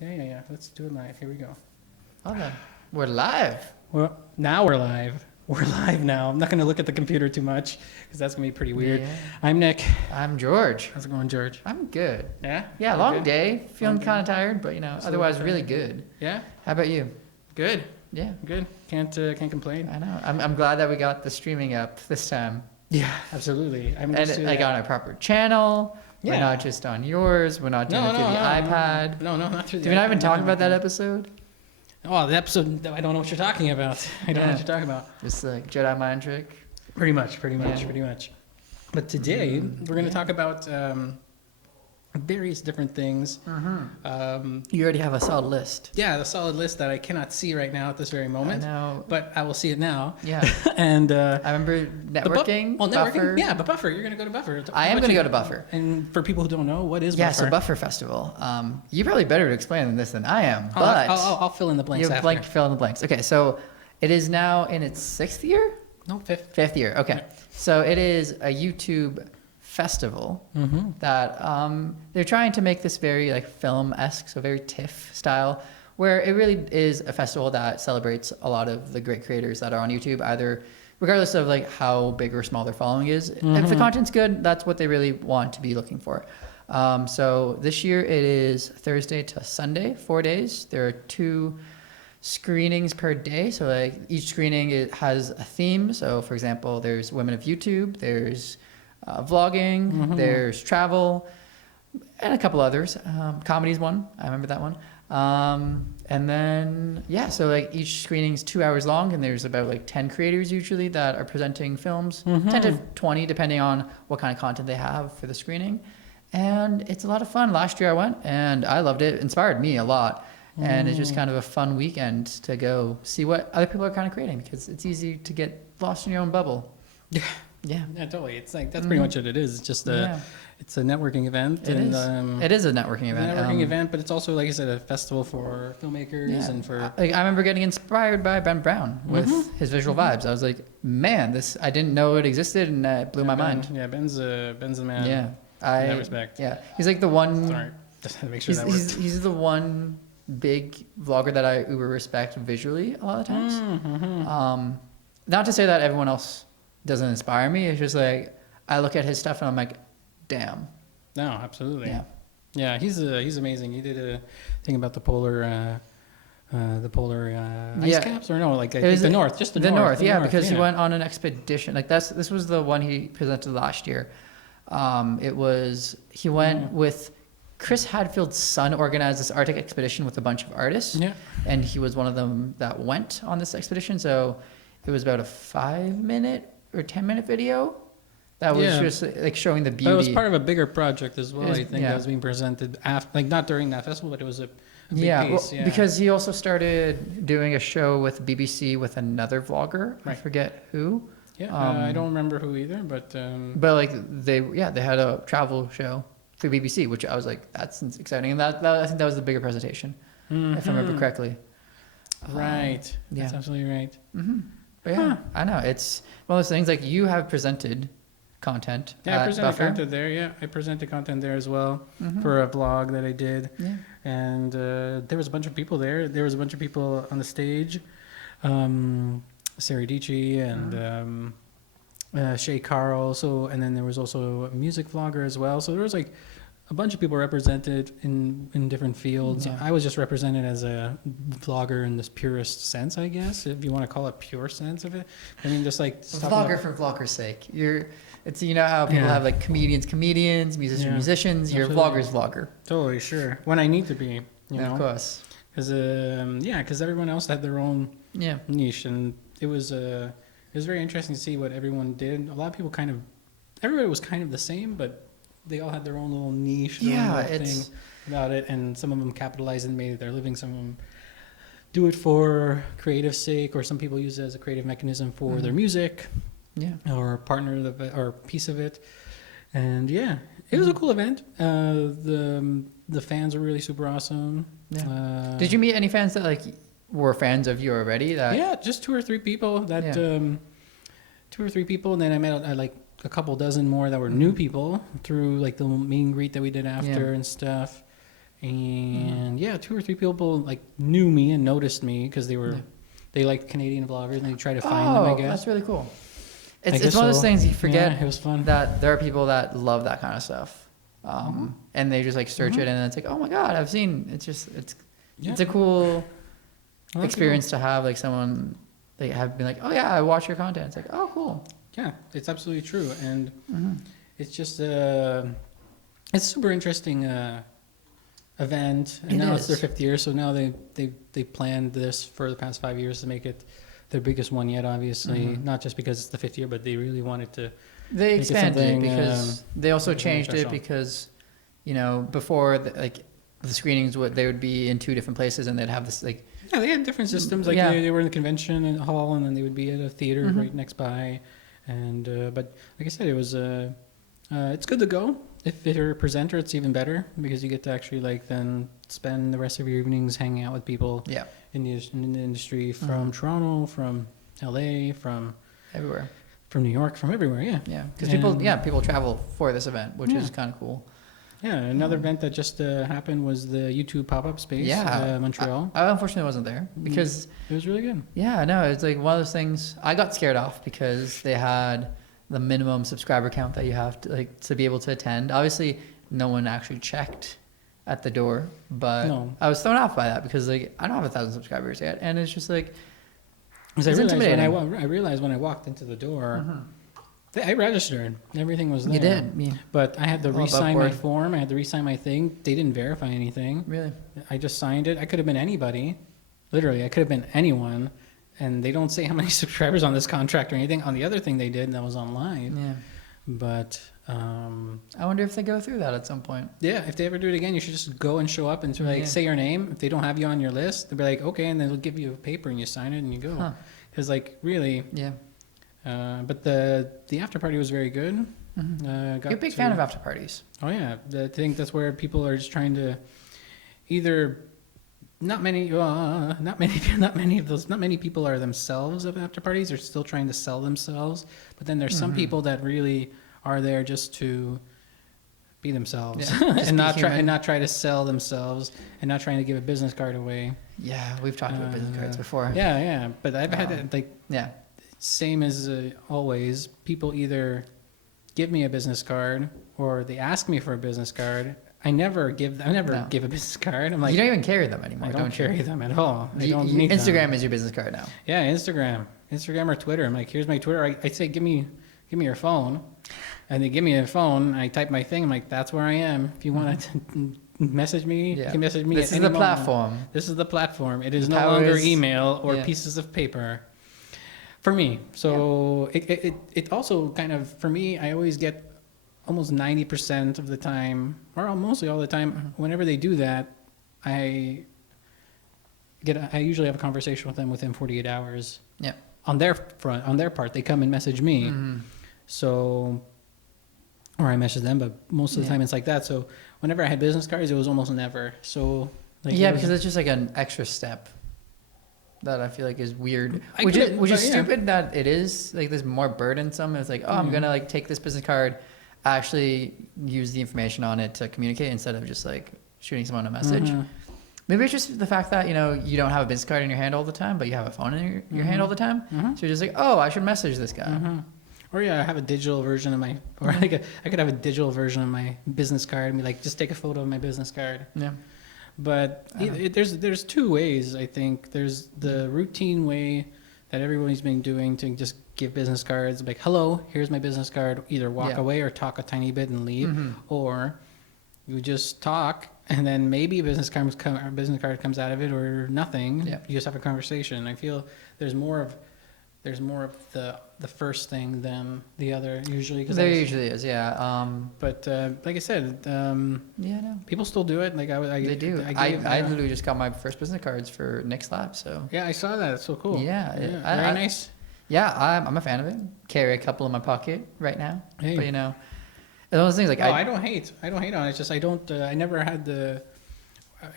Yeah. Let's do it live. Here we go. Oh, no. We're live. Well, now we're live. We're live now. I'm not going to look at the computer too much because that's going to be pretty weird. Yeah. I'm Nick. I'm George. How's it going, George? I'm good. Yeah? Yeah, You long good? day. Feeling Long day. kind of tired, but Absolutely otherwise fine. really good. Yeah? How about you? Good. Yeah, Good. Can't complain. I know. I'm glad that we got the streaming up this time. Yeah, absolutely. I'm And used to like that. on a proper channel. We're Yeah. not just on yours. We're not doing it through the iPad. No, not through the Did we not even iPad. talk about that No. episode? Oh, the episode, I don't know what you're talking about. I don't know what Yeah. you're talking about. Just like Jedi mind trick. Pretty much. Yeah. But today, we're going to Yeah. talk about various different things. You already have a solid list. Yeah, the solid list that I cannot see right now at this very moment, I know. but I will see it now. Yeah. And I remember networking. networking. Buffer. Yeah, but Buffer. You're going to go to Buffer. I am going to go to Buffer. And for people who don't know, what is Yeah, Buffer? so Buffer Festival. You're probably better to explain this than I am, I'll- but I'll fill in the blanks you after. blank fill in the blanks. Okay, so it is now in its 6th year, No, fifth. 5th year. Okay, so it is a YouTube festival Mm-hmm. that they're trying to make this very like film-esque, so very TIFF style, where it really is a festival that celebrates a lot of the great creators that are on YouTube, either regardless of like how big or small their following is. If the content's good, that's what they really want to be looking for. So this year it is Thursday to Sunday, 4 days. There are 2 screenings per day. So like each screening it has a theme. So for example, there's women of YouTube, there's vlogging, there's travel, and a couple others. Comedy's one. I remember that one. And then yeah, so like each screening's 2 hours long, and there's about like 10 creators usually that are presenting films, 10 to 20 depending on what kind of content they have for the screening. And it's a lot of fun. Last year I went and I loved it. It inspired me a lot. And it's just kind of a fun weekend to go see what other people are kind of creating, because it's easy to get lost in your own bubble. Yeah. Yeah. Yeah, totally. It's like that's pretty much what it is. It's just Yeah. it's a networking event. It and, is. It is a networking It's a event. networking event, but it's also, like I said, a festival for filmmakers Yeah. and for. I remember getting inspired by Ben Brown with his visual vibes. I was like, man, I didn't know it existed, and it blew my mind. Yeah, Ben's the man. Yeah. In that respect. Yeah. He's like the one. Sorry, just had to make sure He's, that worked. he's the one big vlogger that I uber respect visually a lot of times. Not to say that everyone else doesn't inspire me. It's just like I look at his stuff and I'm like, damn. No, absolutely. Yeah. Yeah, he's amazing. He did a thing about the polar ice Yeah. caps, or no, like I It think was the north, just the north. north. Yeah, because he went on an expedition. Like this was the one he presented last year. He went with Chris Hadfield's son organized this Arctic expedition with a bunch of artists. Yeah. And he was one of them that went on this expedition. So it was about a 5-minute or 10-minute video that was Yeah. just like showing the beauty. But it was part of a bigger project as well. It was- I think yeah. that was being presented after, like not during that festival, but it was a big yeah, piece. well, because he also started doing a show with BBC with another vlogger. I Right. forget who. yeah, I don't remember who either, but But like they had a travel show through BBC, which I was like, that's exciting, and that I think that was the bigger presentation, if I remember correctly. right, yeah. that's absolutely right. But yeah, I know it's one of those things. Like you have presented content. Yeah, I at presented Buffer. content there. Yeah, I presented content there as well for a vlog that I did. Yeah. And there was a bunch of people there. There was a bunch of people on the stage. Sarah Dici and Shay Carl. So, and then there was also a music vlogger as well. So there was like a bunch of people represented in different fields. Yeah. I was just represented as a vlogger in this purest sense, I guess, if you want to call it pure sense of it. I mean, just like talking Vlogger about- for vlogger's sake. It's how people Yeah. have like comedians, musicians, Yeah. musicians. You're Absolutely. vlogger's vlogger. Totally, sure. When I need to be, you know. Of course. Because everyone else had their own Yeah. niche, and it was very interesting to see what everyone did. A lot of people everybody was kind of the same, but they all had their own little niche, their own Yeah, little it's- thing about it, and some of them capitalized and made it their living. Some of them do it for creative sake, or some people use it as a creative mechanism for their music, Yeah. or partner of it, or piece of it. And yeah, it was a cool event. The fans were really super awesome. Yeah. Did you meet any fans that like were fans of you already? That Yeah, just 2 or 3 people that, Yeah. 2 or 3 people. And then I met like a couple dozen more that were new people through like the meet and greet that we did after Yeah. and stuff. And yeah, yeah, 2 or 3 people like knew me and noticed me because Yeah. they liked Canadian vloggers and they try to find them, I guess. That's really cool. I It's guess one of those so. things you forget Yeah, it was fun. that there are people that love that kind of stuff, and they just like search Mhm. it, and it's like, oh my god, I've seen. It's Yeah. it's a cool Well, experience to have like someone they have been like, oh yeah, I watch your content. It's like, oh cool. Yeah, it's absolutely true, and Mhm. it's just it's super interesting event, and It now it's their is. 5th year, so now they planned this for the past 5 years to make it their biggest one yet. Obviously, Mhm. not just because it's the 5th year, but they really wanted to. They Make it expanded it something, because they also something very changed it special. because, you know, before like the screenings would they would be in 2 different places and they'd have this like Yeah, they had different systems. Like Yeah. they were in the convention and hall, and then they would be at a theater Mhm. right next by. And but like I said, it was it's good to go. If you're a presenter, it's even better because you get to actually like then spend the rest of your evenings hanging out with people yeah in the industry from Mhm. Toronto, from LA, from everywhere. New York, from everywhere. Yeah, Yeah, because people And- people travel for this event, which Yeah. is kind of cool. yeah. Another event that just happened was the YouTube pop-up space, Yeah. Montreal. I unfortunately wasn't there because It was really good. yeah, no, it's like one of those things. I got scared off because they had the minimum subscriber count that you have to like to be able to attend. Obviously, no one actually checked at the door, but No. I was thrown off by that because like I don't have 1,000 subscribers yet, and it's just like Because I It's realized intimidating. I realized when I walked into the door, I registered. Everything was there. you did. Yeah, But I had to All above re-sign my board. form. I had to re-sign my thing. They didn't verify anything. really. I just signed it. I could have been anybody. Literally, I could have been anyone. And they don't say how many subscribers on this contract or anything. On the other thing they did that was online. Yeah, But I wonder if they go through that at some point. yeah, if they ever do it again, you should just go and show up and sort of like Yeah. say your name. If they don't have you on your list, they'll be like, okay, and then they'll give you a paper and you sign it and you go. Huh. Because like really, Yeah, but the after party was very good. you're a big fan of after parties. Oh yeah, I think that's where people are just trying to either not many not many people are themselves of after parties. They're still trying to sell themselves, but then there's some Mhm. people that really are there just to be themselves Yeah, just and be not human. try to sell themselves and not trying to give a business card away. Yeah, we've talked about business cards before. Yeah, but I've had Um, it like Yeah. same as always. People either give me a business card or they ask me for a business card. I never No. give a business card. I'm like, you don't even carry them anymore, I don't don't you? carry them at all. I You- don't you- need Instagram them. is your business card now. Yeah, Instagram or Twitter. I'm like, here's my Twitter. I say, give me your phone, and they give me a phone. I type my thing. I'm like, that's where I am. If you want to message me, Yeah. you can message me. This at is any the moment. platform. This is the platform. It is The no power longer is- email or yeah. pieces of paper. For me, so it also kind of for me, I always get almost 90% of the time, or mostly all the time, Mm-hmm. whenever they do that, I usually have a conversation with them within 48 hours. Yeah. On their part, they come and message me. Mhm. So, or I message them, but most of the Yeah. time it's like that. So whenever I had business cards, it was almost never. So like, Yeah, it was- because it's just like an extra step that I feel like is weird, I which is couldn't, which is but yeah. stupid that it is like this more burdensome. It's like, oh, I'm Mhm. gonna like take this business card, actually use the information on it to communicate instead of just like shooting someone a message. Mhm. Maybe it's just the fact that you don't have a business card in your hand all the time, but you have a phone in your hand Mhm. all the time. Mhm. So you're just like, oh, I should message this guy. Mhm. Or yeah, I have a digital version of my, or like I could have a digital version of my business card and be like, just take a photo of my business card. Yeah. But I know. there's two ways, I think. There's the routine way that everybody's been doing to just give business cards, like, hello, here's my business card. Either walk Yeah. away or talk a tiny bit and leave, Mhm. or you just talk and then maybe a business card comes out of it or nothing. Yeah. You just have a conversation. I feel there's more of the first thing than the other usually. There usually is, yeah. But like I said, Yeah, no. people still do it. Like They do. I gave, I literally just got my first business cards for Nick's Lab, so yeah, I saw that. It's so cool. Yeah, Very I- nice. yeah, I'm a fan of it. Carry a couple in my pocket right now, Hey. but it's one of those things like Oh, I don't hate on it. It's just I don't. I never had the.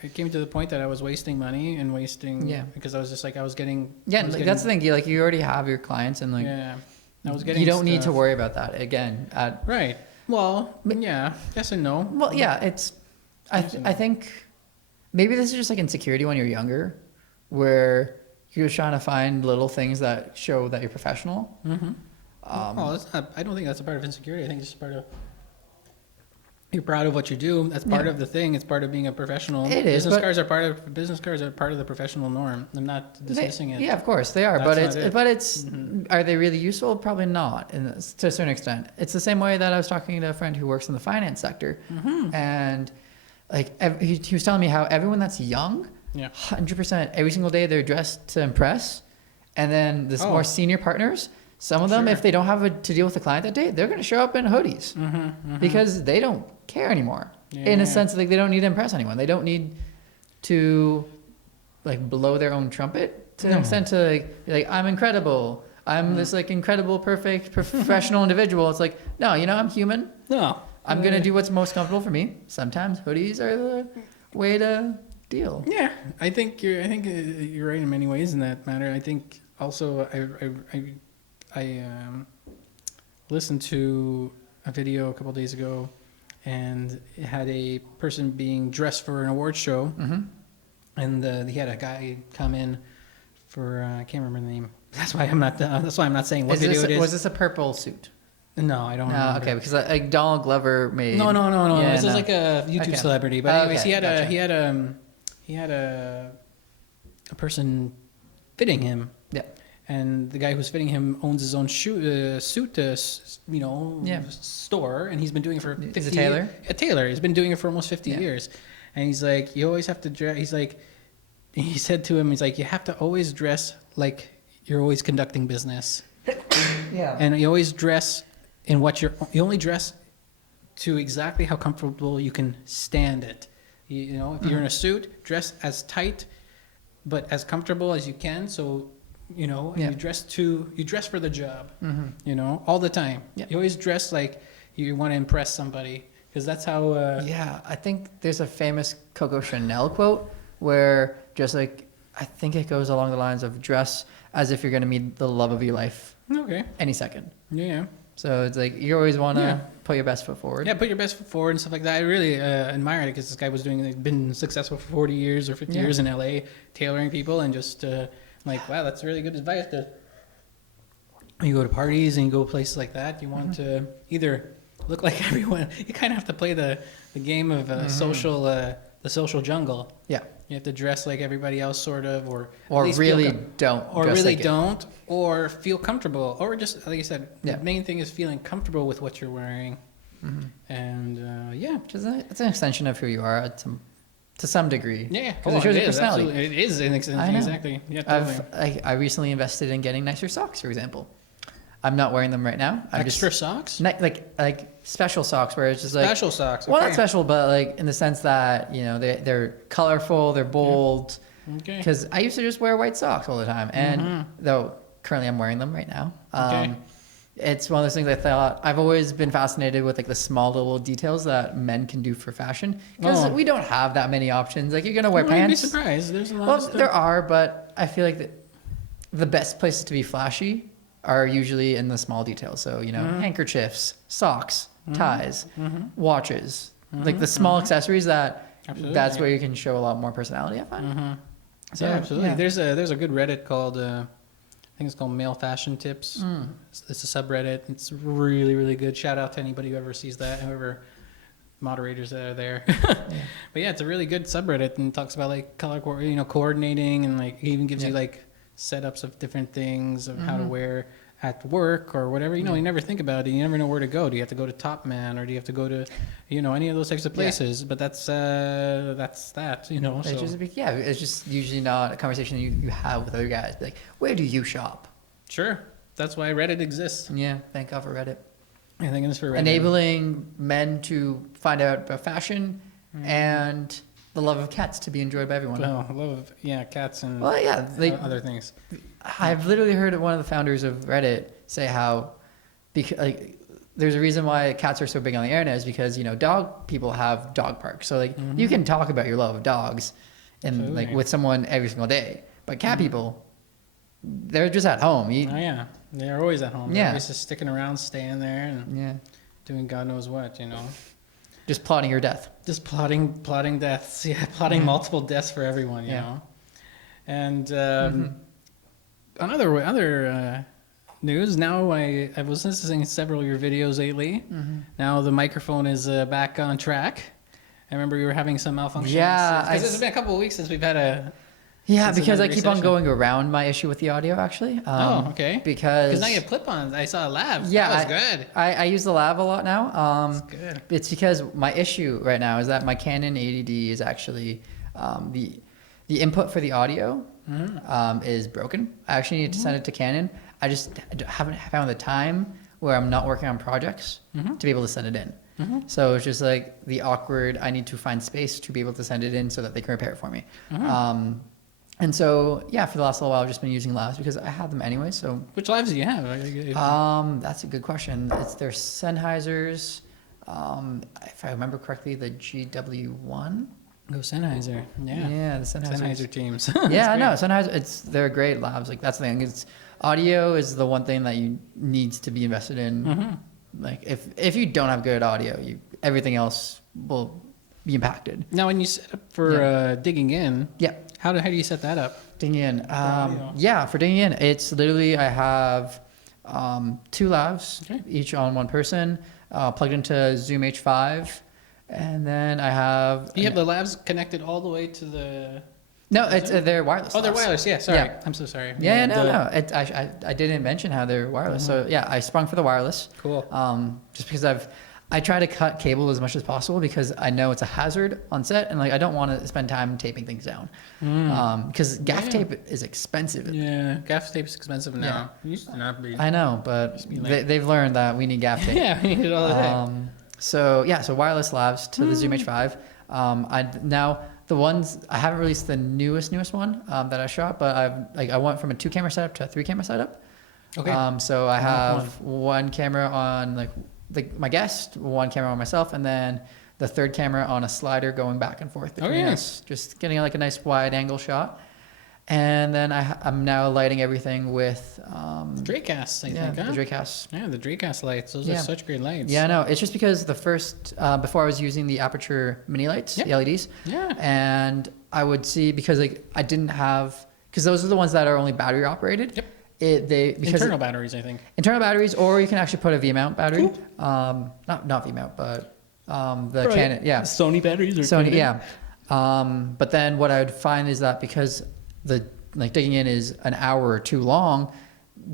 It came to the point that I was wasting money and wasting. Yeah. Because I was just like I was getting. yeah, I was like, that's the thing. You already have your clients, and like Yeah. I was getting. you don't need to stuff. worry about that again. Right. Well, yeah. Yes and no. Well, yeah, it's. Yes and no. I think maybe this is just like insecurity when you're younger, where you're just trying to find little things that show that you're professional. Oh, that's not. I don't think that's a part of insecurity. I think it's just part of you're proud of what you do. That's part Yeah. of the thing. It's part of being a professional. It is, Business but- cards are part of the professional norm. I'm not dismissing it. Yeah, of course they are, That's but not it's it. but it's are they really useful? Probably not, to a certain extent. It's the same way that I was talking to a friend who works in the finance sector, and like he was telling me how everyone that's young, Yeah. 100% every single day they're dressed to impress, and then this Oh. more senior partners. Some of them, Sure. if they don't have to deal with a client that day, they're going to show up in hoodies because they don't care anymore. In Yeah. a sense, like they don't need to impress anyone. They don't need to like blow their own trumpet to an No. extent to like, be like I'm incredible. I'm this like incredible, perfect, professional individual. It's like no, I'm human. No. I'm gonna do what's most comfortable for me. Sometimes hoodies are the way to deal. Yeah, I think you're right in many ways in that matter. I think also I listened to a video a couple days ago, and it had a person being dressed for an award show, and he had a guy come in for I can't remember the name. That's why I'm not saying what video it is. Was this a purple suit? No, I don't. No, remember. okay, because like Donald Glover made. No. Yeah, This is no. like a YouTube Okay. celebrity, but Oh, anyways, okay, he had a person fitting him, Yeah. and the guy who's fitting him owns his own suit, Yeah. store, and he's been doing it for 50 Is a tailor? A tailor. He's been doing it for almost 50 Yeah. years, and he's like, you always have to dress. He's like, he said to him, he's like, you have to always dress like you're always conducting business, Yeah. and you always dress in what you only dress to exactly how comfortable you can stand it. You know, if you're in a suit, dress as tight but as comfortable as you can. So, and Yeah. you dress for the job. Mm-hmm. All the time. Yeah. You always dress like you want to impress somebody, because that's how. Yeah, I think there's a famous Coco Chanel quote where just like I think it goes along the lines of dress as if you're going to meet the love of your life Okay. any second. Yeah. So it's like you always want to Yeah. put your best foot forward. Yeah, put your best foot forward and stuff like that. I really admire it, because this guy was been successful for 40 years or 50 Yeah. years in LA, tailoring people, and just wow, that's really good advice. When you go to parties and you go places like that, you want to either look like everyone. You kind of have to play the game of the social jungle. Yeah. You have to dress like everybody else, sort of, or at least really feel don't. or dress really like it. don't, or feel comfortable, or just like I said, Yeah. the main thing is feeling comfortable with what you're wearing. And yeah, Which is it's an extension of who you are to some degree. yeah, Because it shows your personality. Absolutely. It is an I know. exactly. Yeah, totally. I recently invested in getting nicer socks, for example. I'm not wearing them right now. I'm Extra just, socks, like special socks where it's just like special socks. well, Okay. not special, but like in the sense that they're colorful, they're bold. Okay. Because I used to just wear white socks all the time, and though currently I'm wearing them right now. Okay. It's one of those things I thought I've always been fascinated with, like the small little details that men can do for fashion. Because Oh. we don't have that many options. Like you're gonna wear You'd be pants. surprised. There's a lot of Well, stuff. there are, but I feel like the best places to be flashy are usually in the small details. So, handkerchiefs, socks, ties, watches, like the small accessories Absolutely. that's where you can show a lot more personality, I find. So, yeah, absolutely. yeah. There's a good Reddit called I think it's called Male Fashion Tips. It's a subreddit. It's really, really good. Shout out to anybody who ever sees that, whoever moderators that are there. But yeah, it's a really good subreddit, and talks about like color, coordinating, and like it even gives you like setups of different things of how to wear at work or whatever. You never think about it. You never know where to go. Do you have to go to Top Man, or do you have to go to, any of those types of places? But that's that. So. It's just usually not a conversation you have with other guys. Like, where do you shop? Sure, that's why Reddit exists. Yeah, thank God for Reddit. I think it's for Reddit. Enabling men to find out about fashion and the love of cats to be enjoyed by everyone. Well, I love cats and Well, yeah, other things. I've literally heard one of the founders of Reddit say how, there's a reason why cats are so big on the internet is because dog people have dog parks, so you can talk about your love of dogs, and Absolutely. with someone every single day. But cat people, they're just at home. Oh yeah, they're always at home. Yeah. They're always just sticking around, staying there, and Yeah. doing God knows what. just plotting your death. Just plotting deaths. Yeah, plotting multiple deaths for everyone. You Yeah. know. And on other news, now I was listening to several of your videos lately. Now the microphone is back on track. I remember you were having some malfunctions. Yeah, because it's been a couple of weeks since we've had a. Yeah, Since because I another keep on recession. going around my issue with the audio, actually. Okay. Because Now you have clip-ons. I saw a lab. Yeah, That was good. I use the lav a lot now. Good. It's because my issue right now is that my Canon 80D is actually the input for the audio is broken. I actually need to send it to Canon. I just haven't found the time where I'm not working on projects to be able to send it in. So it's just like the awkward, I need to find space to be able to send it in so that they can repair it for me. And so, yeah, for the last little while, I've just been using labs because I had them anyway. So, Which labs do you have? that's a good question. It's their Sennheisers. If I remember correctly, the GW1. Go Sennheiser. Yeah. Yeah, the Sennheisers. Sennheiser teams. Yeah, no, Sennheiser. They're great labs. Like that's the thing. It's audio is the one thing that you needs to be invested in. Like if you don't have good audio, everything else will be impacted. Now, when you set up for digging in, Yeah. how do you set that up? Digging in. audio. Yeah, for digging in, it's literally I have 2 lavs, Okay. each on one person, plugged into Zoom H5, and then I have. You have the labs connected all the way to the. No, it's they're wireless. Oh, they're labs. wireless. Yeah, sorry. Yeah. I'm so sorry. Yeah, no. I didn't mention how they're wireless. So yeah, I sprung for the wireless. Cool. Just because I try to cut cable as much as possible because I know it's a hazard on set, and like I don't want to spend time taping things down. Because gaff Yeah. tape is expensive. Yeah, gaff tape is expensive now. It used to not be. I know, but be like- they've learned that we need gaff tape. Yeah, we need it all the time. So wireless labs to the Zoom H5. Now the ones I haven't released the newest one that I shot, but I went from a 2 camera setup to a 3 camera setup. Okay. So I have one camera on my guest, one camera on myself, and then the third camera on a slider going back and forth between yeah. us, just getting like a nice wide angle shot. And then I'm now lighting everything with Dracast, I yeah, think. Huh? the Dracast. Yeah, the Dracast lights. Those are Yeah. such great lights. Yeah, no, it's just because the first before I was using the Aperture mini lights, Yep. the LEDs, Yeah. and I would see because like I didn't have because those are the ones that are only battery operated. Yep. Because Internal batteries, I think. internal batteries, or you can actually put a V mount battery. Cool. Not V mount, but the Right. Canon, yeah, Sony batteries or Sony, yeah. But then what I would find is that because the digging in is an hour or 2 long,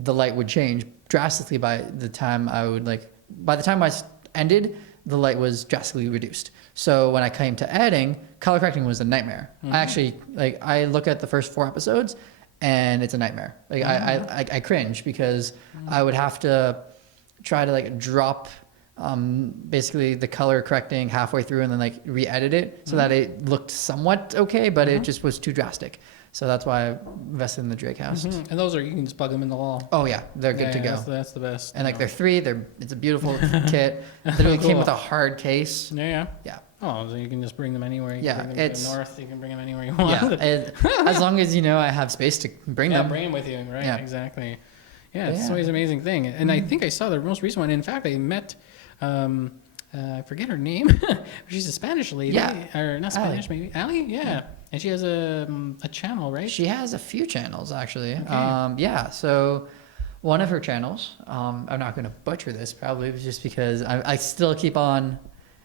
the light would change drastically by the time I ended, the light was drastically reduced. So when I came to editing, color correcting was a nightmare. I actually I look at the first 4 episodes and it's a nightmare. I cringe because I would have to try to drop basically the color correcting halfway through and then re-edit it so that it looked somewhat okay, but it just was too drastic. So that's why I invested in the Dracast. And those you can just plug them in the wall. Oh yeah, they're good to go. That's the best. And you know. they're 3. It's a beautiful kit. Literally came Cool. with a hard case. Yeah. Yeah. Oh, so you can just bring them anywhere. You Yeah, can bring them to it's- the north. You can bring them anywhere you want. Yeah, as long as I have space to bring Yeah, them. bring them with you. Right. Yeah. Exactly. Yeah, it's Yeah. always an amazing thing. And I think I saw the most recent one. In fact, I met. I forget her name. She's a Spanish lady. Yeah. Or not Ali. Spanish, maybe. Ali? Yeah. And she has a channel, right? She has a few channels actually. Okay. Yeah, so one of her channels, I'm not going to butcher this probably just because I still keep on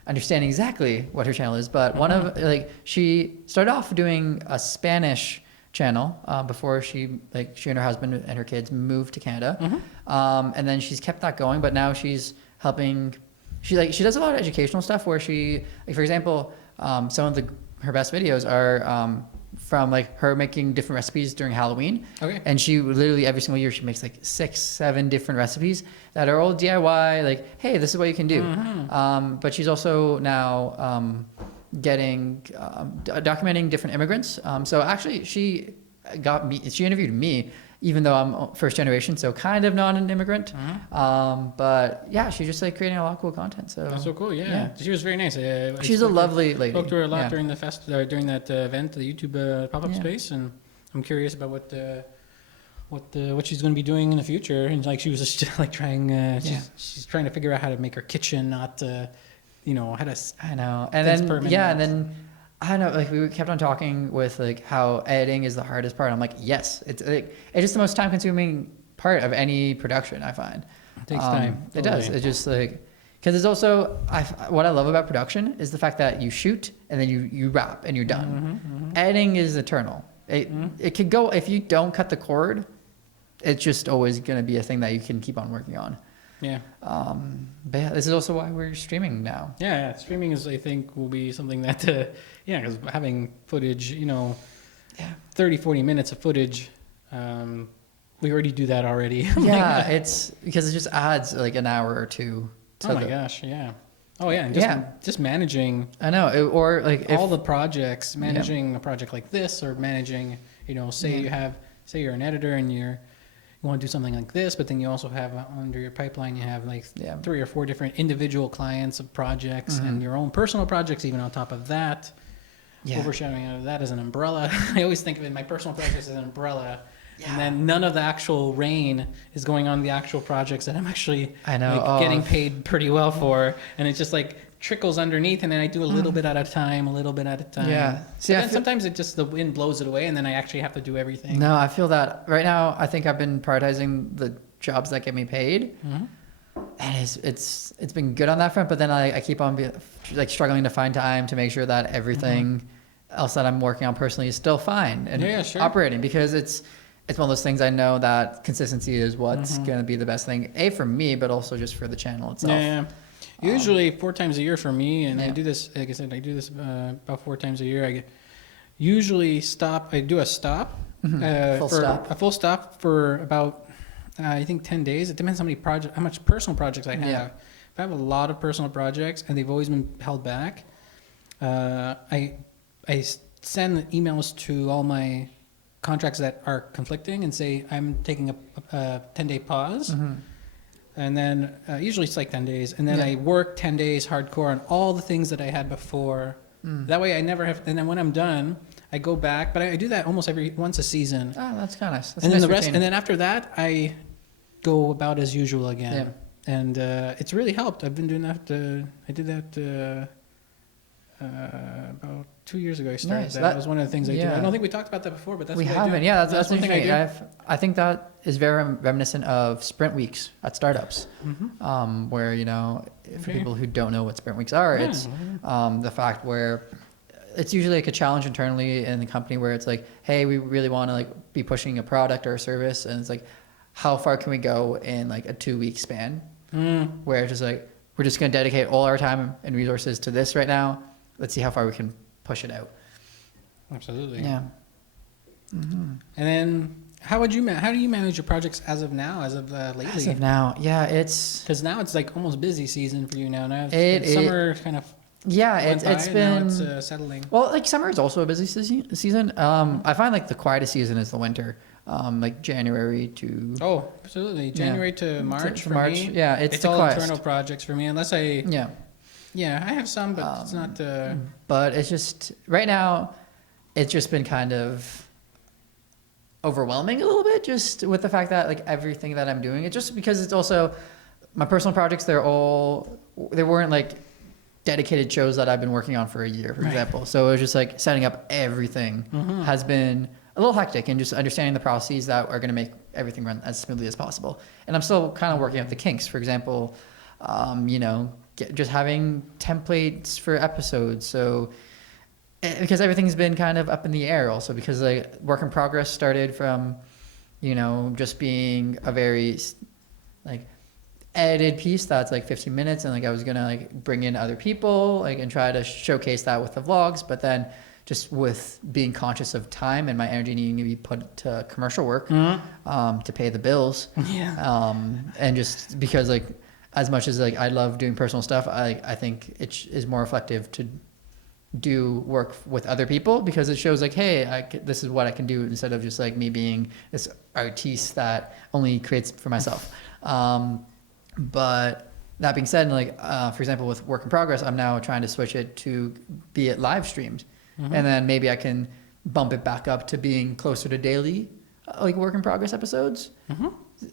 understanding exactly what her channel is, but one of she started off doing a Spanish channel before she and her husband and her kids moved to Canada, and then she's kept that going, but now she's helping. She does a lot of educational stuff where she for example, some of her best videos are from her making different recipes during Halloween. Okay. And she literally every single year she makes 6, 7 different recipes that are all DIY. Hey, this is what you can do. But she's also now getting documenting different immigrants. So actually, she interviewed me, even though I'm first generation, so kind of not an immigrant. But yeah, she's just creating a lot of cool content. So That's so cool. Yeah. Yeah. She was very nice. I she's a spoke to- lovely lady. Spoke to her a lot Yeah. during the during that event, the YouTube pop-up Yeah. space, and I'm curious about what she's going to be doing in the future. And she was just trying, she's trying to figure out how to make her kitchen not had I know. And Thanks then, per yeah, and minute. then, I don't know, like we kept on talking with like how editing is the hardest part. I'm like, yes, it's like, it's just the most time consuming part of any production, I find. It takes time. It does. Totally. It just like, because it's also, what I love about production is the fact that you shoot and then you wrap and you're done. Editing is eternal. It could go, if you don't cut the cord, it's just always going to be a thing that you can keep on working on. Yeah. But yeah, this is also why we're streaming now. Yeah, streaming is, I think, will be something that, because having footage, 30, 40 minutes of footage, we already do that already. Yeah, it's because it just adds like an hour or two. To Oh my gosh, yeah. Oh yeah, and just managing I know, or like all the projects, managing a project like this, or managing, say you're an editor and you want to do something like this, but then you also have under your pipeline, you have like 3 or 4 different individual clients of projects and your own personal projects, even on top of that. Overshadowing that as an umbrella. I always think of it, my personal projects as an umbrella. Yeah. And then none of the actual rain is going on the actual projects that I'm actually getting paid pretty well for. And it just like trickles underneath, and then I do a little bit at a time, Yeah. See, then sometimes the wind blows it away, and then I actually have to do everything. No, I feel that right now. I think I've been prioritizing the jobs that get me paid. And it's been good on that front, but then I keep on struggling to find time to make sure that everything else that I'm working on personally is still fine and operating, because it's one of those things. I know that consistency is what's going to be the best thing, for me, but also just for the channel itself. Yeah. Usually 4 times a year for me, and I do this, like I said, about 4 times a year. I usually do a stop, a full stop for about, I think 10 days. It depends how much personal projects I have. Yeah. If I have a lot of personal projects and they've always been held back, I send emails to all my contracts that are conflicting and say I'm taking a 10-day pause. And then usually it's like 10 days. And then I work 10 days hardcore on all the things that I had before. That way I never have, and then when I'm done, I go back, but I do that almost once a season. Oh, that's kind of nice. And then and then after that, I go about as usual again. And it's really helped. I've been doing that. I did that about 2 years ago. I started Nice. that was one of the things I do. I don't think we talked about that before, but that's we what haven't. I do. Yeah, that's one thing I do. I think that is very reminiscent of sprint weeks at startups, where for people who don't know what sprint weeks are, it's the fact where it's usually like a challenge internally in the company where it's like, hey, we really want to like be pushing a product or a service, and it's like, how far can we go in like a 2-week span? Where it's just like, we're just going to dedicate all our time and resources to this right now. Let's see how far we can push it out. Absolutely. Yeah. And then how do you manage your projects as of now, as of lately? As of now, yeah, it's because now it's like almost busy season for you now. Now summer kind of it's been now it's settling. Well, like summer is also a busy season. I find like the quietest season is the winter, like January to absolutely January to March for March. me. Yeah, it's the all quietest. internal projects for me, unless I I have some, but it's not. But it's just right now, it's just been kind of overwhelming a little bit, just with the fact that like everything that I'm doing, it's just because it's also my personal projects. They weren't like dedicated shows that I've been working on for a year, for example. So it was just like setting up everything has been a little hectic, and just understanding the processes that are going to make everything run as smoothly as possible. And I'm still kind of working out the kinks. For example, just having templates for episodes. So because everything's been kind of up in the air, also because like work in progress started from, just being a very like edited piece that's like 15 minutes, and like I was gonna like bring in other people like and try to showcase that with the vlogs, but then just with being conscious of time and my energy needing to be put to commercial work to pay the bills, and just because like as much as like I love doing personal stuff, I think it is more reflective to do work with other people, because it shows like, hey, this is what I can do, instead of just like me being this artiste that only creates for myself. But that being said, like for example, with work in progress, I'm now trying to switch it to be it live streamed, and then maybe I can bump it back up to being closer to daily like work in progress episodes.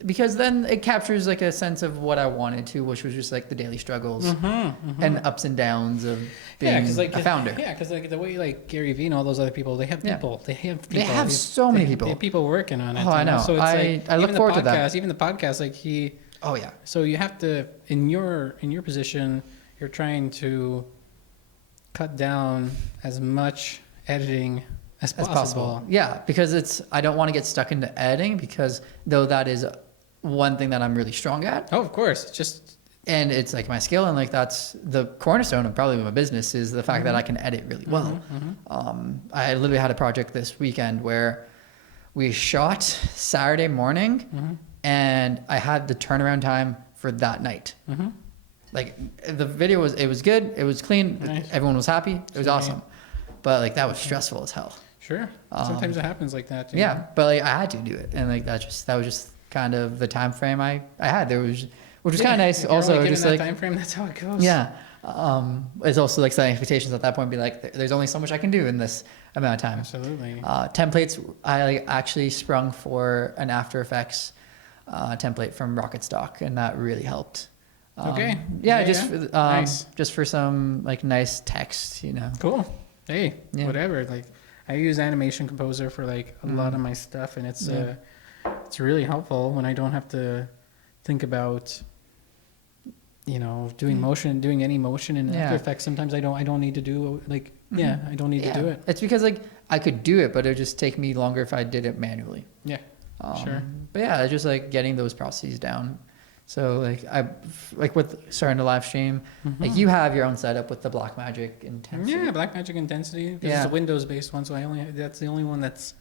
because then it captures like a sense of what I wanted to, which was just like the daily struggles and ups and downs of being a founder. Yeah, because like the way like Gary Vee and all those other people, they have people. They have so many people. They have people working on it. Oh, I know. So it's I look forward to that. Even the podcast, like he. Oh yeah. So you have to in your position, you're trying to cut down as much editing as possible. Yeah, because I don't want to get stuck into editing because though that is one thing that I'm really strong at. Oh, of course. It's just and it's like my skill and like that's the cornerstone of probably my business is the fact that I can edit really well. I literally had a project this weekend where we shot Saturday morning and I had the turnaround time for that night. Like the video was good. It was clean. Nice. Everyone was happy. It was awesome. But like that was stressful as hell. Sure. Sometimes it happens like that. Yeah, know? But like I had to do it, and like that was just kind of the time frame I had. Which was kind of nice. Also, just like time frame, that's how it goes. Yeah. It's also like setting expectations at that point. Be like, there's only so much I can do in this amount of time. Absolutely. Templates. I like actually sprung for an After Effects template from Rocket Stock, and that really helped. Okay. Yeah. Nice. Just for some like nice text, Cool. Hey, whatever. Like, I use Animation Composer for like a lot of my stuff, and it's really helpful when I don't have to think about, doing any motion in After Effects. Sometimes I don't need to do like I don't need to do it. It's because like I could do it, but it would just take me longer if I did it manually. Yeah. Sure. But yeah, it's just like getting those processes down. So like with starting to live stream, like you have your own setup with the Blackmagic Intensity. Yeah, Blackmagic Intensity. Because it's a Windows based one, so that's the only one that's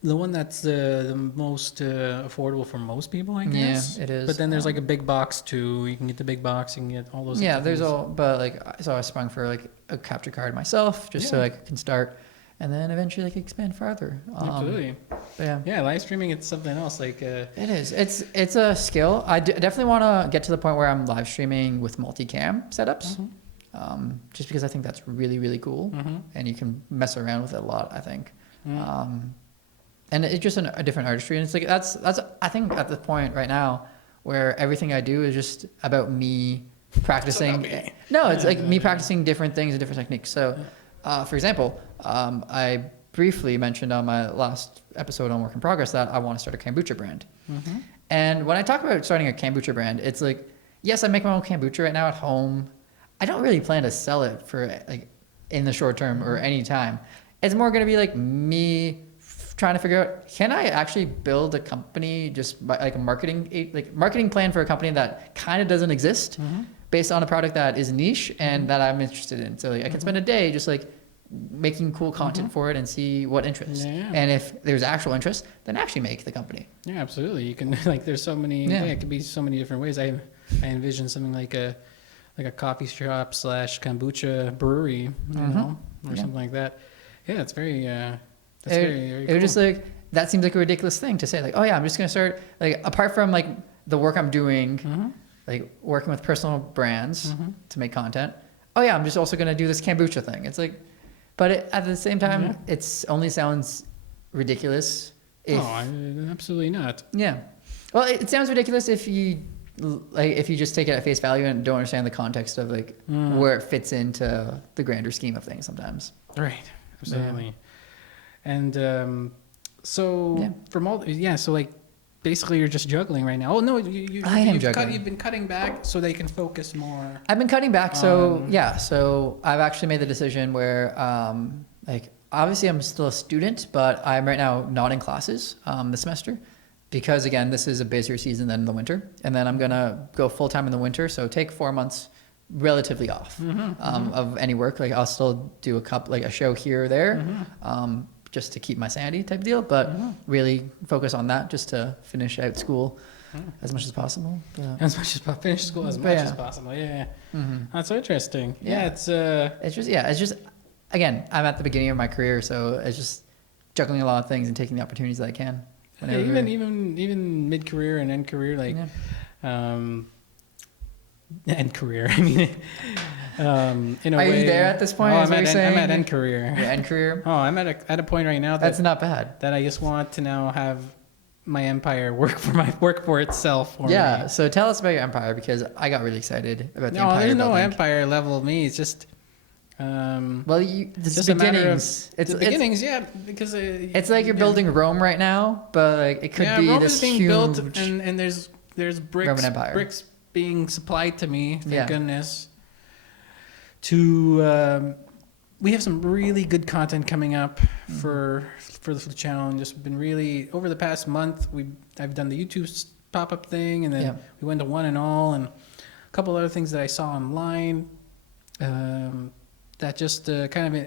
the one that's the most affordable for most people, I guess. Yeah, it is. But then there's like a big box too. You can get the big box. You can get all those. Yeah, there's but like so I sprung for like a capture card myself just so I can start. And then eventually like expand farther. Absolutely. Yeah, live streaming, it's something else. Like it is. It's a skill. I definitely want to get to the point where I'm live streaming with multicam setups. Just because I think that's really, really cool. And you can mess around with it a lot, I think. And it's just a different artistry. And it's like, that's I think at the point right now where everything I do is just about me practicing. It's like me practicing different things and different techniques. So for example, I briefly mentioned on my last episode on Work in Progress that I want to start a kombucha brand. And when I talk about starting a kombucha brand, it's like, yes, I make my own kombucha right now at home. I don't really plan to sell it for like in the short term or any time. It's more going to be like me trying to figure out, can I actually build a company just by like a marketing plan for a company that kind of doesn't exist based on a product that is niche and that I'm interested in. So like, I can spend a day just like making cool content for it and see what interests. And if there's actual interest, then actually make the company. Yeah, absolutely. You can like there's so many it could be so many different ways. I envision something like a coffee shop / kombucha brewery, or something like that. Yeah, it's very very cool. It was just like that seems like a ridiculous thing to say, like, oh yeah, I'm just gonna start like apart from like the work I'm doing, like working with personal brands to make content. Oh yeah, I'm just also gonna do this kombucha thing. It's like, but at the same time, it's only sounds ridiculous. Absolutely not. Yeah, well, it sounds ridiculous if you just take it at face value and don't understand the context of like where it fits into the grander scheme of things. Sometimes. Right. Absolutely. And so from all so like basically you're just juggling right now. Oh no, I am juggling. You've been cutting back so they can focus more. I've been cutting back, so so I've actually made the decision where like obviously I'm still a student, but I'm right now not in classes this semester because again this is a busier season than the winter, and then I'm gonna go full time in the winter, so take 4 months relatively off of any work. Like I'll still do a show here or there. Just to keep my sanity type deal, but really focus on that just to finish out school as much as possible. Finish school as much as possible. Yeah. That's interesting. It's just again, I'm at the beginning of my career, so it's just juggling a lot of things and taking the opportunities that I can. Even mid career and end career, like end career. I mean, in a way. Are you there at this point? I'm at end career. Your end career? I'm at a point right now that's not bad. That I just want to now have my empire work for itself for Yeah. me. So tell us about your empire, because I got really excited about the No, empire there's no building. empire level of me. It's just Well, this just a matter of beginnings. the beginnings, yeah, because It's like you're building Rome right now, but like it could be Rome this is being huge. built, and there's Roman Empire. bricks being supplied to me. Thank Yeah. goodness. To we have some really good content coming up for the channel, and just been really over the past month. I've done the YouTube pop-up thing, and then Yeah. we went to One and All, and a couple other things that I saw online that just kind of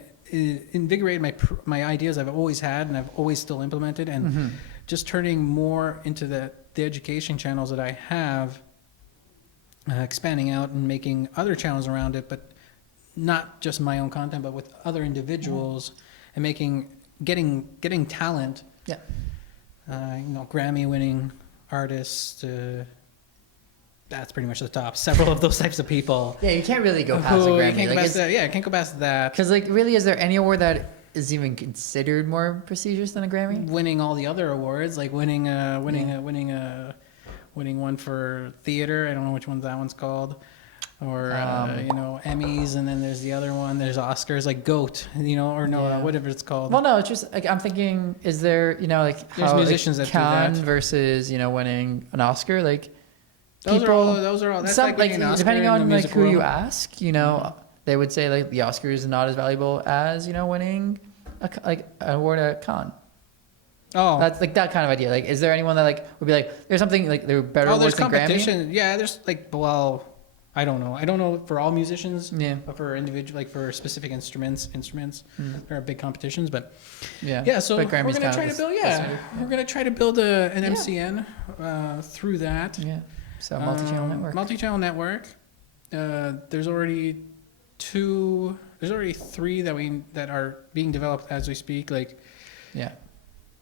invigorated my ideas I've always had and I've always still implemented, and Mm-hmm. just turning more into the education channels that I have, expanding out and making other channels around it, but not just my own content, but with other individuals, and getting talent. Yeah. Grammy-winning artists. That's pretty much the top. Several of those types of people. Yeah, you can't really go past Who- the you Grammy. can't go Like, past that. Yeah, I can't go past that. because like, really, is there any award that is even considered more prestigious than a Grammy? Winning all the other awards, like winning one for theater. I don't know which one that one's called, or Emmys, and then there's the other one. There's Oscars, like GOAT, or no, Yeah. whatever it's called. Well, no, it's just like I'm thinking, is there, like There's how musicians like, that do Cannes that. versus winning an Oscar, like those people, are all. That's some like winning an Oscar depending in the on like music who you world. ask, they would say like the Oscar is not as valuable as winning an award at Cannes. Oh, That's like that kind of idea. Like, is there anyone that like would be like, there's something like there are better there's awards than Grammy? competition. Yeah, there's I don't know. I don't know for all musicians. Yeah. But for individual, like for specific instruments, there are big competitions. But Yeah. yeah, so But we're Grammy's gonna kind try of to build. this- Yeah, this- we're gonna try to build an Yeah. MCN through that. Yeah. So multi-channel network. Multi-channel network. There's already three that are being developed as we speak. Like, Yeah.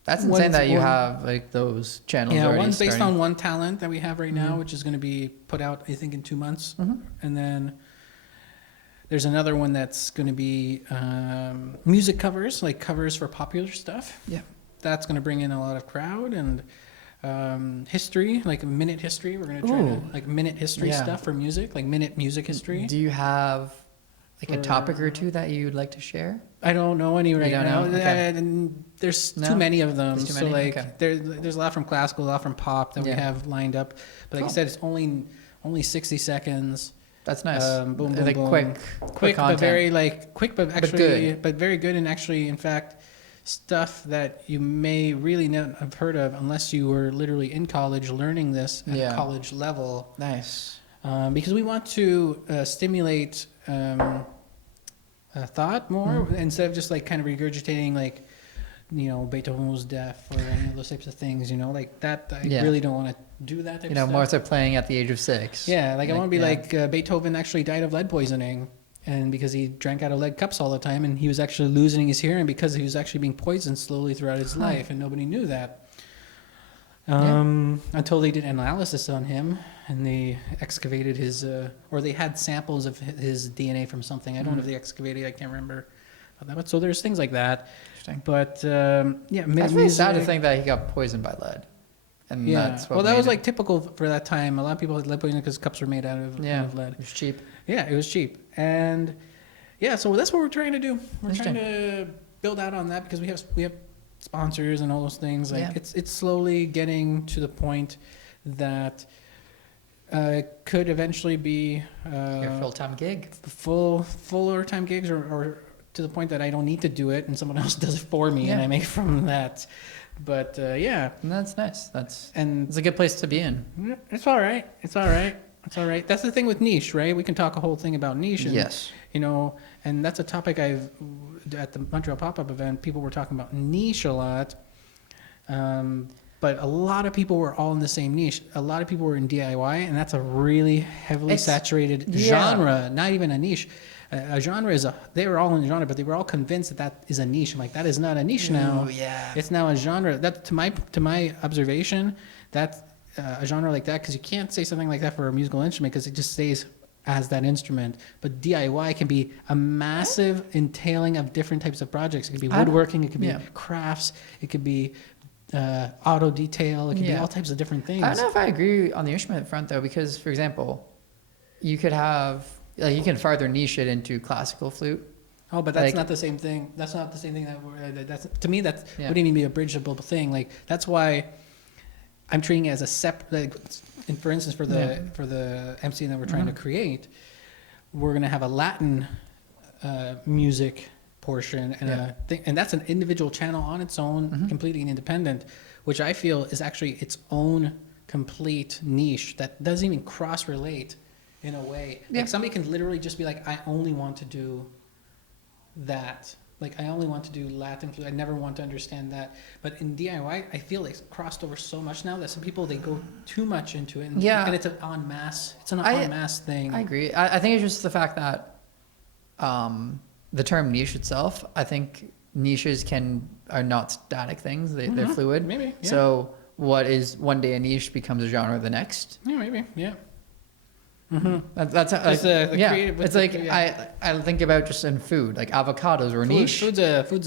That's One's- insane that you one- have like those channels yeah, already one's based starting. on one talent that we have right now, Mhm. which is going to be put out, I think, in 2 months. Mhm. And then there's another one that's going to be music covers, like covers for popular stuff. Yeah. That's going to bring in a lot of crowd, and history, like minute history. We're going to try to Ooh. like minute history Yeah. stuff for music, like minute music history. Do you have like a For- topic or two that you'd like to share? I don't know any right don't now. know? Okay. And there's No? too many of them. There's too So many? like Okay. there's a lot from classical, a lot from pop that we Yeah. have lined up. But like I Cool. said, it's only 60 seconds. That's nice. Boom, boom, like boom. quick But content. very quick, but actually, good. very good, and actually, in fact, stuff that you may really not have heard of unless you were literally in college learning this at Yeah. a college level. Nice. Because we want to stimulate thought more instead of just like kind of regurgitating like Beethoven was deaf or any of those types of things. Like that. I Yeah. really don't want to do that type of stuff. Mozart playing at the age of 6. Yeah, like I want to be yeah. like Beethoven actually died of lead poisoning, and because he drank out of lead cups all the time, and he was actually losing his hearing because he was actually being poisoned slowly throughout his Huh. life, and nobody knew that. Yeah. Until they did analysis on him, and they excavated his, or they had samples of his DNA from something. I don't know if they excavated. I can't remember. But so there's things like that. Interesting. But yeah, That's really sad to music- think that he got poisoned by lead. And Yeah, that's what well, that made was it- like typical for that time. A lot of people had lead poisoning because cups were made out of lead. It was cheap. Yeah, it was cheap. And yeah, so that's what we're trying to do. We're trying Interesting. to build out on that because we have sponsors and all those things. Like Yeah. it's slowly getting to the point that could eventually be Your full-time gig. fuller time gigs or to the point that I don't need to do it and someone else does it for me and Yeah. I make from that. But yeah, And that's nice. It's and a good place to be in. it's all right. It's all right. It's all right. That's the thing with niche, right? We can talk a whole thing about niche. And, Yes. and that's a topic at the Montreal pop-up event, people were talking about niche a lot. But a lot of people were all in the same niche. A lot of people were in DIY, and that's a really heavily It's- saturated yeah. genre, not even a niche. A genre they were all in a genre, but they were all convinced that is a niche. I'm like, that is not a niche now. Ooh, yeah. It's now a genre. That to my observation, that's a genre like that, because you can't say something like that for a musical instrument because it just stays as that instrument. But DIY can be a massive entailing of different types of projects. It could be I don't- woodworking, it could be yeah. crafts, it could be auto detail. It can be Yeah. all types of different things. I don't know if I agree on the instrument front though, because for example, you could have like you can farther niche it into classical flute. Oh, but that's Like- not the same thing. That's not the same thing that's to me. That's Yeah. wouldn't even be a bridgeable thing. Like that's why I'm treating it as a separate. Like, and for instance, for the MC that we're trying to create, we're gonna have a Latin music portion and Yeah. a thing, and that's an individual channel on its own, completely independent, which I feel is actually its own complete niche that doesn't even cross relate in a way. Yeah. Like somebody can literally just be like, I only want to do that. Like I only want to do Latin flute. I never want to understand that. But in DIY, I feel like it's crossed over so much now that some people they go too much into it. And, Yeah. and it's an en masse. It's an I- en masse thing. I agree. I think it's just the fact that the term niche itself, I think niches are not static things. They're fluid. Maybe. Yeah. So what is one day a niche becomes a genre the next. Yeah. Maybe. Yeah. That's how, It's the yeah. creative- It's like I think about just in food, like avocados were niche, Food's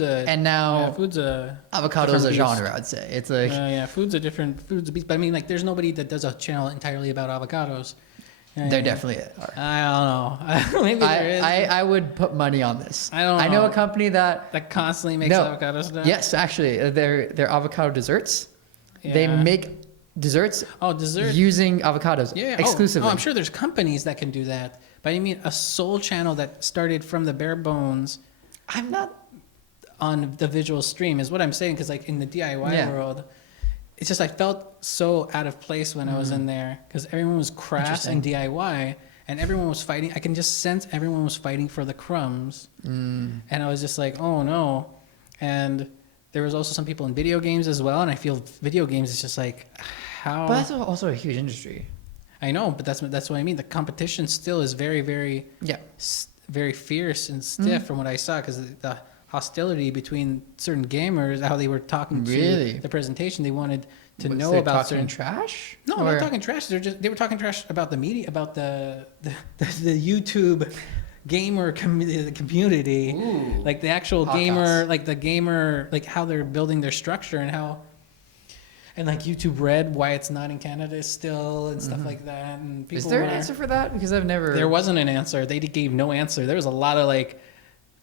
a. and now yeah, food's a. avocados different a beast. genre. I'd say it's like Yeah. Food's a beast. But I mean, like, there's nobody that does a channel entirely about avocados. Yeah, there yeah. definitely are. I don't know. Maybe there is. I would put money on this. I don't I know know. a company that that constantly makes No. avocado stuff. yes, actually, they're avocado desserts. They Yeah. make desserts Oh, dessert. using avocados Yeah. exclusively. Oh, I'm sure there's companies that can do that. But I mean, a sole channel that started from the bare bones I'm not. on the visual stream is what I'm saying. Because like in the DIY Yeah. world, it's just I felt so out of place when I was in there because everyone was crass and DIY and everyone was fighting. I can just sense everyone was fighting for the crumbs, and I was just like, oh no. And there was also some people in video games as well, and I feel video games is just like how. But that's also a huge industry. I know, but that's what I mean. The competition still is very, very, Yeah. very fierce and stiff from what I saw because the hostility between certain gamers, how they were talking Really? to the presentation, they wanted to Was know they about talking certain. trash. No, Or- they're not talking trash. They were talking trash about the media, about the YouTube gamer community, Ooh. like the actual Hot gamer, goss. like the gamer, like how they're building their structure and how. And like YouTube Red, why it's not in Canada still, and stuff like that. And people Is there an were- answer for that? Because I've never. There wasn't an answer. They gave no answer. There was a lot of like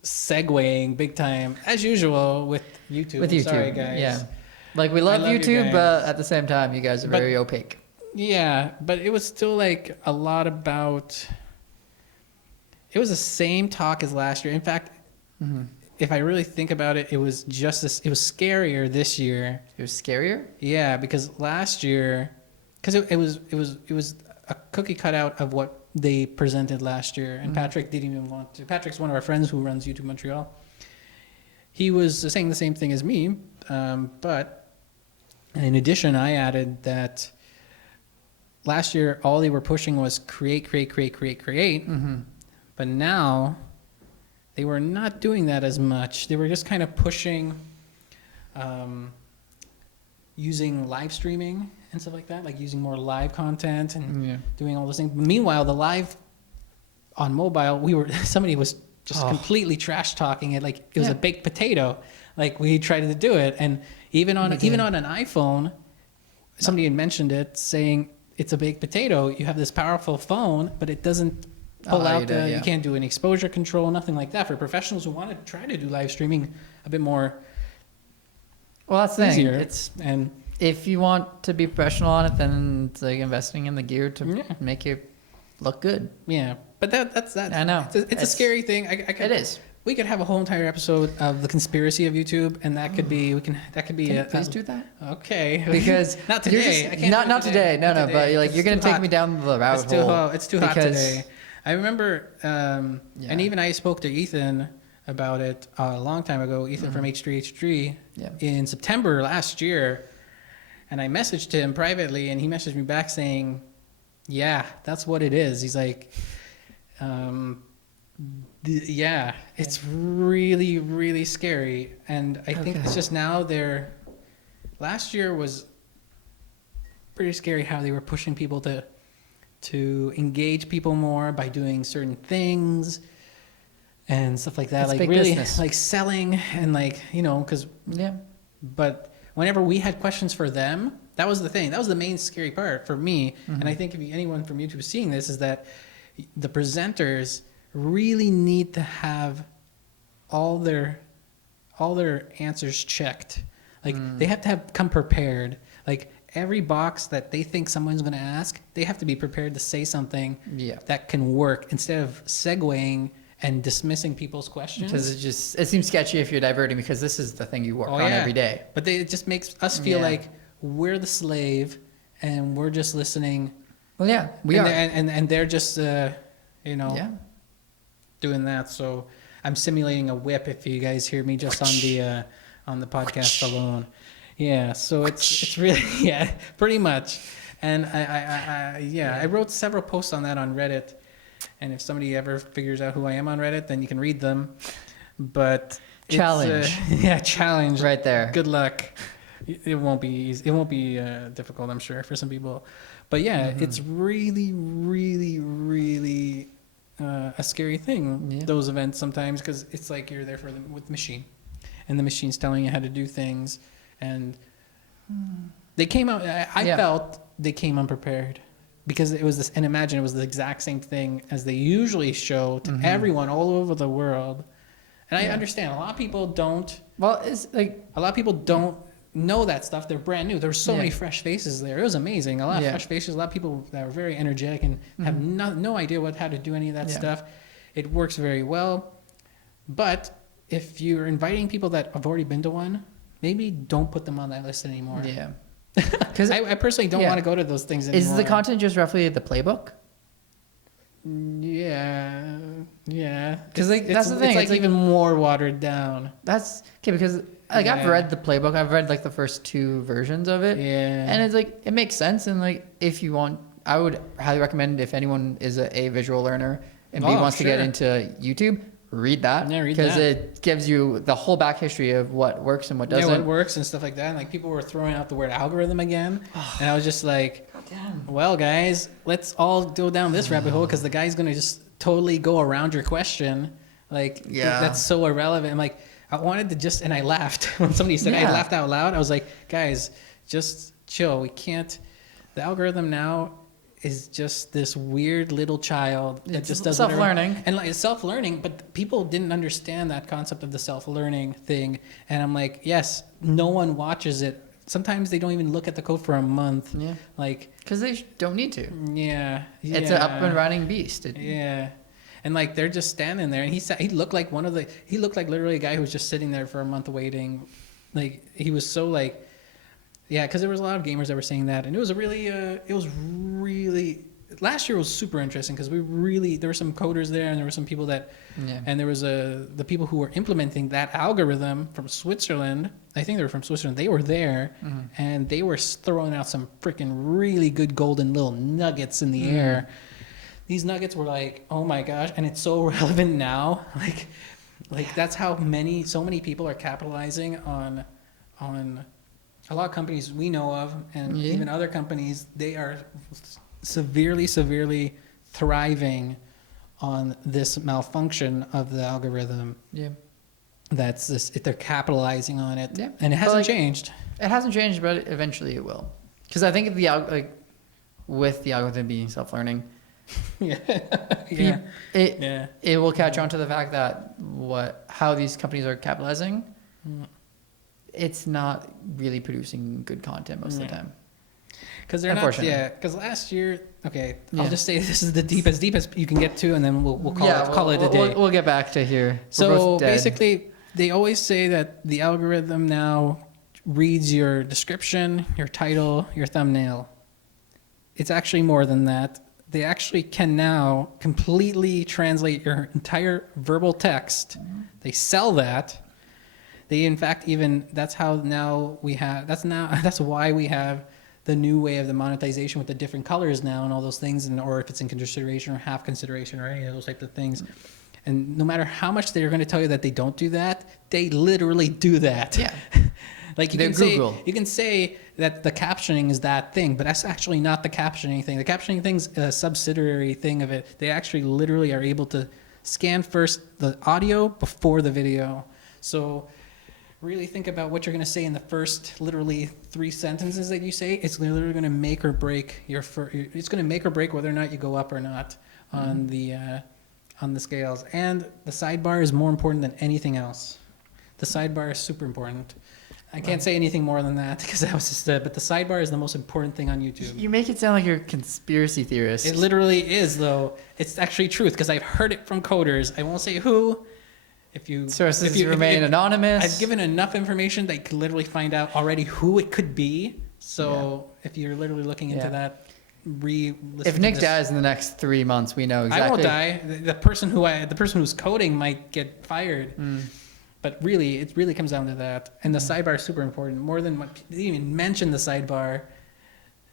segueing big time, as usual with YouTube. with I'm YouTube. Sorry, guys. Yeah. Like we love, love you YouTube, guys. but at the same time, you guys are But- very opaque. Yeah, but it was still like a lot about. It was the same talk as last year. In fact, if I really think about it, it was just this. It was scarier this year. It was scarier. Yeah, because last year, because it was a cookie cutout of what they presented last year, and Patrick didn't even want to. Patrick's one of our friends who runs YouTube Montreal. He was saying the same thing as me, but in addition, I added that last year all they were pushing was create, but now they were not doing that as much. They were just kind of pushing. Using live streaming and stuff like that, like using more live content and Yeah. doing all those things. Meanwhile, the live on mobile, somebody was just completely trash talking it like it was Yeah. a baked potato. Like we tried to do it, and even on an iPhone, somebody had mentioned it, saying it's a baked potato. You have this powerful phone, but it doesn't pull Oh, out yeah. you can't do any exposure control, nothing like that. For professionals who want to try to do live streaming a bit more Well, that's the thing. easier, It's and if you want to be professional on it, then it's like investing in the gear to Yeah. make it look good. yeah, but that's that. I know. It's a It's- scary thing. I could, It is. We could have a whole entire episode of the conspiracy of YouTube, and that could be Can you please do that? Okay. Because not you're today. just- I can't do it not today. No, Not but today. like It's you're gonna too take hot. me down the rabbit It's too hole. hot. It's too hot because- today. I remember, and even I spoke to Ethan about it a long time ago. Ethan from H3H3 Yeah. in September last year, and I messaged him privately, and he messaged me back saying, "Yeah, that's what it is." He's like, "Yeah, it's really, really scary," and I think it's just now they're. Last year was pretty scary how they were pushing people to engage people more by doing certain things and stuff like that. It's like big really business. like selling and like, because Yeah. but whenever we had questions for them, that was the thing. That was the main scary part for me. And I think if anyone from YouTube is seeing this, is that the presenters really need to have all their answers checked. Like they have to have come prepared. Like every box that they think someone's going to ask, they have to be prepared to say something that can work instead of segueing and dismissing people's questions. Because it seems sketchy if you're diverting, because this is the thing you work on every day. But it just makes us feel like we're the slave and we're just listening. Well, yeah, we are. And they're just, doing that. So I'm simulating a whip if you guys hear me just on the podcast alone. Yeah, so it's really, pretty much. And I wrote several posts on that on Reddit. And if somebody ever figures out who I am on Reddit, then you can read them. But challenge. Challenge. Right there. Good luck. It won't be easy. It won't be difficult, I'm sure, for some people. But it's really, really, really a scary thing, those events sometimes, because it's like you're there with the machine. And the machine's telling you how to do things. And they came out, I felt they came unprepared. Because it was this, and imagine it was the exact same thing as they usually show to everyone all over the world. And I understand a lot of people don't. Well, it's like a lot of people don't know that stuff. They're brand new. There were so many fresh faces there. It was amazing. A lot of fresh faces. A lot of people that were very energetic and have no idea how to do any of that stuff. It works very well. But if you're inviting people that have already been to one, maybe don't put them on that list anymore. Yeah. Because I personally don't want to go to those things anymore. Is the content just roughly the playbook? Yeah. Because that's the thing. It's like even more watered down. That's okay, because I've read the playbook. I've read like the first 2 versions of it. Yeah. And it's like it makes sense. And like if you want, I would highly recommend, if anyone is a visual learner and B wants to get into YouTube, read that. Yeah, read because that. it gives you the whole back history of what works and what doesn't. Yeah, what works and stuff like that. And like people were throwing out the word algorithm again, and I was just like, well, guys, let's all go down this rabbit hole, because the guy's gonna just totally go around your question. Like, that's so irrelevant. I'm like, I wanted to just, and I laughed when somebody said, I laughed out loud. I was like, guys, just chill. We can't. The algorithm now is just this weird little child that just does self-learning. And like it's self-learning, but people didn't understand that concept of the self-learning thing. And I'm like, yes, no one watches it. Sometimes they don't even look at the code for a month. Yeah. Like, because they don't need to. Yeah. It's an up and running beast. Yeah. And like they're just standing there, and he looked like literally a guy who was just sitting there for a month waiting. Like he was so like, yeah, because there was a lot of gamers that were saying that, and it was really last year was super interesting, because there were some coders there, and there were some people that, and there was the people who were implementing that algorithm from Switzerland. I think they were from Switzerland. They were there, and they were throwing out some freaking really good golden little nuggets in the air. These nuggets were like, oh my gosh, and it's so relevant now. Like that's how so many people are capitalizing on a lot of companies we know of, and even other companies. They are severely thriving on this malfunction of the algorithm. Yeah. That's this. They're capitalizing on it, and it hasn't changed. It hasn't changed, but eventually it will. Because I think with the algorithm being self-learning, it will catch on to the fact that how these companies are capitalizing. It's not really producing good content most of the time. Because they're not. Yeah. Because last year, I'll just say this is the deepest you can get to, and then we'll call it a day. We'll get back to here. So basically, they always say that the algorithm now reads your description, your title, your thumbnail. It's actually more than that. They actually can now completely translate your entire verbal text. They sell that. They, in fact, that's why we have the new way of the monetization with the different colors now and all those things, or if it's in consideration or half consideration or any of those types of things. And no matter how much they're going to tell you that they don't do that, they literally do that. Yeah. Like you can say that the captioning is that thing, but that's actually not the captioning thing. The captioning thing's a subsidiary thing of it. They actually literally are able to scan first the audio before the video. So really think about what you're going to say in the first literally 3 sentences that you say, it's literally going to make or break it's going to make or break whether or not you go up or not on the scales. And the sidebar is more important than anything else. The sidebar is super important. I can't say anything more than that because that was just but the sidebar is the most important thing on YouTube. You make it sound like you're a conspiracy theorist. It literally is, though. It's actually truth because I've heard it from coders. I won't say who. Sources remain anonymous. I've given enough information that you could literally find out already who it could be. So if you're literally looking into that, if Nick dies in the next 3 months, we know exactly. I won't die. The person who's coding might get fired. But really, it really comes down to that. And the sidebar is super important. More than what they didn't even mention the sidebar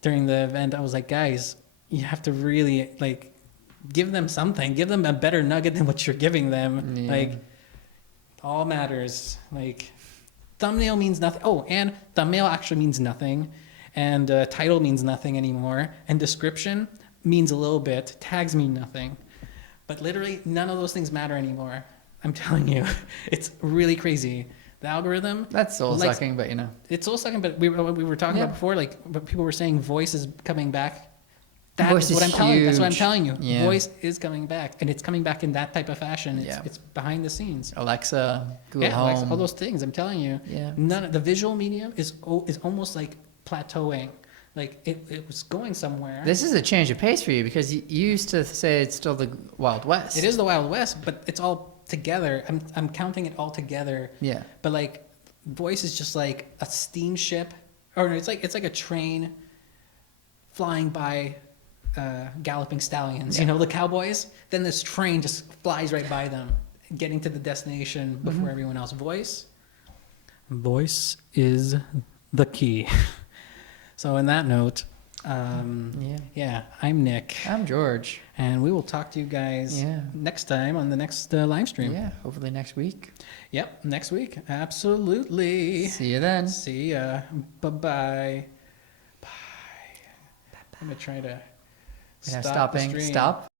during the event. I was like, guys, you have to really like give them something. Give them a better nugget than what you're giving them. Yeah. Like, all matters. Like, thumbnail means nothing. Oh, and thumbnail actually means nothing. And title means nothing anymore. And description means a little bit. Tags mean nothing. But literally, none of those things matter anymore. I'm telling you, it's really crazy. The algorithm. That's soul sucking, but you know. It's soul sucking, but we were talking about before, like, but people were saying voice is coming back. Voice is what I'm telling you. That's what I'm huge. telling you. Yeah. Voice is coming back, and it's coming back in that type of fashion. It's behind the scenes. Alexa, Google Yeah, Home. Alexa, all those things. I'm telling you. Yeah. The visual medium is almost like plateauing. Like it was going somewhere. This is a change of pace for you because you used to say it's still the Wild West. It is the Wild West, but it's all together. I'm counting it all together. Yeah. But like, voice is just like a steamship, or it's like a train flying by galloping stallions. Yeah. You know, the cowboys. Then this train just flies right by them, getting to the destination before everyone else. Voice is the key. So in that note, I'm Nick. I'm George. And we will talk to you guys next time on the next live stream. Yeah, hopefully next week. Yep, next week. Absolutely. See you then. See ya. Bye-bye. Bye. I'm going to try to stop the stream. Stop.